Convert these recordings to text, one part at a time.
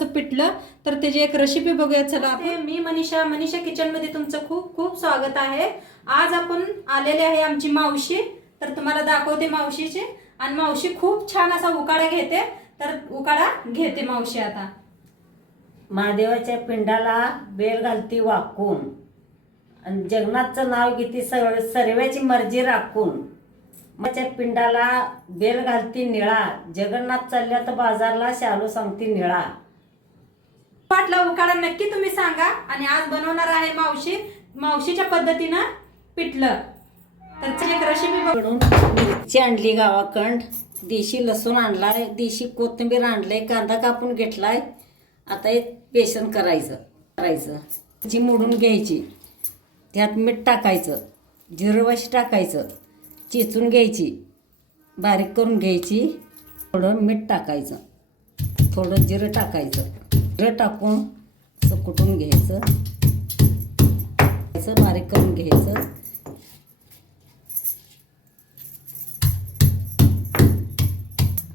पिठलं तर त्याची एक रेसिपी बघूया चला आपण. मी मनीषा मनीषा किचनमध्ये तुमचं खूप खूप स्वागत आहे. आज आपण आलेले आहे आमची मावशी तर तुम्हाला दाखवते मावशीचे. आणि मावशी खूप छान असा उकाडा घेते तर उकाडा घेते मावशी आता. महादेवाच्या पिंडाला बेल घालती वाकून. आणि जगन्नाथचं नाव घेते सर सर्वाची मर्जी राखून. माझ्या पिंडाला बेल घालती निळा. जगन्नाथ चालल्यात बाजारला शालू सांगती निळा. पाटला उकाडा नक्की तुम्ही सांगा. आणि आज बनवणार आहे मावशी मावशीच्या पद्धतीनं पिठलं. तर एक रेसिपी मिरची आणली गावाकंड. देशी लसूण आणलाय देशी कोथिंबीर आणलंय कांदा कापून घेतलाय. आता एक बेसन करायचं करायचं. जी मोडून घ्यायची. त्यात मीठ टाकायचं जिरवाशी टाकायचं चिचून घ्यायची बारीक करून घ्यायची. थोडं मीठ टाकायचं थोडं जिरं टाकायचं. जिरं टाकून असं कुटून घ्यायचं. असं बारीक करून घ्यायचं.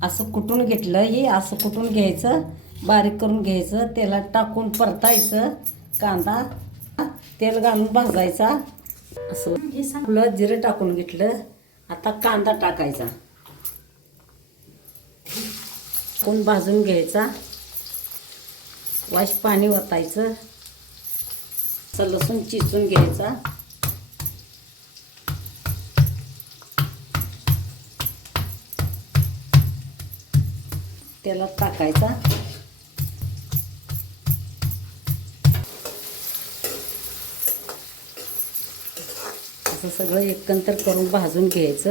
असं कुटून घेतलं हे असं कुटून घ्यायचं बारीक करून घ्यायचं तेलात टाकून परतायचं कांदा तेल घालून भाजायचा. असं हे आपलं जिरं टाकून घेतलं आता कांदा टाकायचा. टाकून भाजून घ्यायचा. वाश पाणी ओतायचं. असं लसूण चिचून घ्यायचा. तेलात टाकायचा. असं सगळं एकंतर करून भाजून घ्यायचं.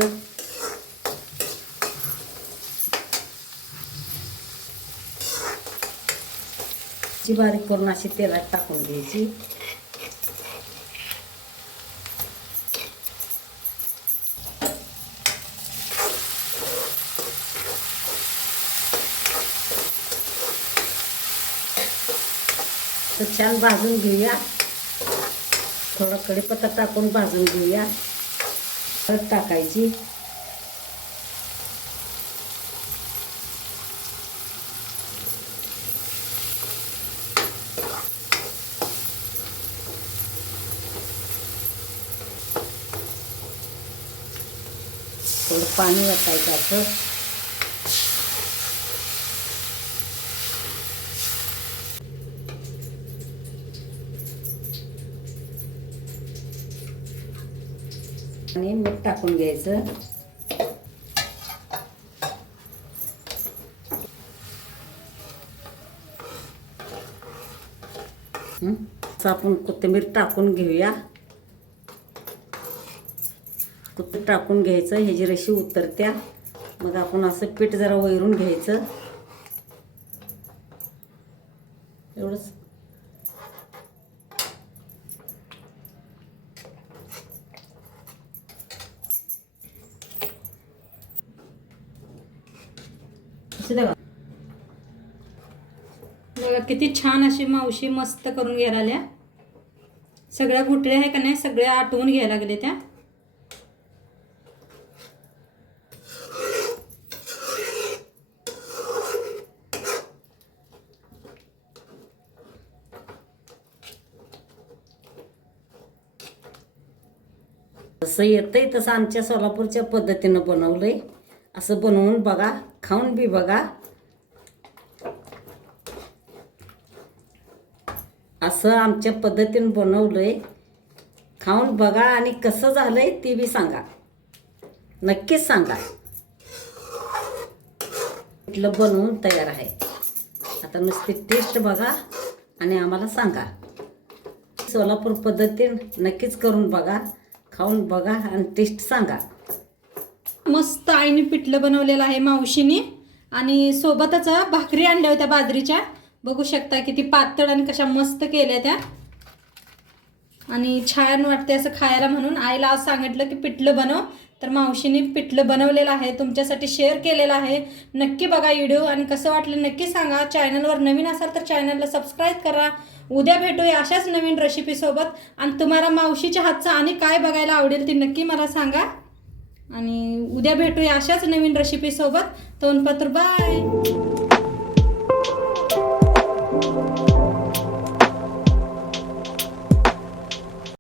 ची बारीक करून अशी तेलात टाकून घ्यायची. तर छान भाजून घेऊया. थोडं कढीपत्ता टाकून भाजून घेऊया. परत टाकायची. थोडं पाणी वाटायचं असं. आणि मीठ टाकून घ्यायचं. आपण कोथिंबीर टाकून घेऊया. कुठं टाकून घ्यायचं ह्याची रशी उतरत्या. मग आपण असं पीठ जरा वैरून घ्यायचं. एवढंच. बघा. किती छान अशी मावशी मस्त करून घ्यायला आल्या. सगळ्या गुटल्या आहे का नाही सगळ्या आटवून घ्यायला लागले त्या. जसं येतंय तसं आमच्या सोलापूरच्या पद्धतीनं बनवलंय. असं बनवून बघा खाऊन बी बघा. असं आमच्या पद्धतीनं बनवलंय. खाऊन बघा आणि कसं झालंय ते बी सांगा. नक्कीच सांगा. इथलं बनवून तयार आहे. आता नुसती टेस्ट बघा आणि आम्हाला सांगा. सोलापूर पद्धतीनं नक्कीच करून बघा. खाऊन बघा आणि टेस्ट सांगा. मस्त आईने पिठलं बनवलेलं आहे मावशीने. आणि सोबतच भाकरी आणल्या होत्या बाजरीच्या. बघू शकता किती पातळ आणि कशा मस्त केल्या त्या. आणि छान वाटते असं खायला म्हणून. आईला आज सांगितलं की पिठलं बनव. तर मावशीने पिठलं बनवलेलं आहे. तुमच्यासाठी शेअर केलेलं आहे. नक्की बघा व्हिडिओ. आणि कसं वाटलं नक्की सांगा. चॅनलवर नवीन असाल तर चॅनलला सबस्क्राईब करा. उद्या भेटूया अशाच नवीन रेसिपीसोबत आणि तुम्हाला मावशीच्या हातचं आणि काय बघायला आवडेल ते नक्की मला सांगा. आणि उद्या भेटूया अशाच नवीन रेसिपीसोबत तोंडपत्र बाय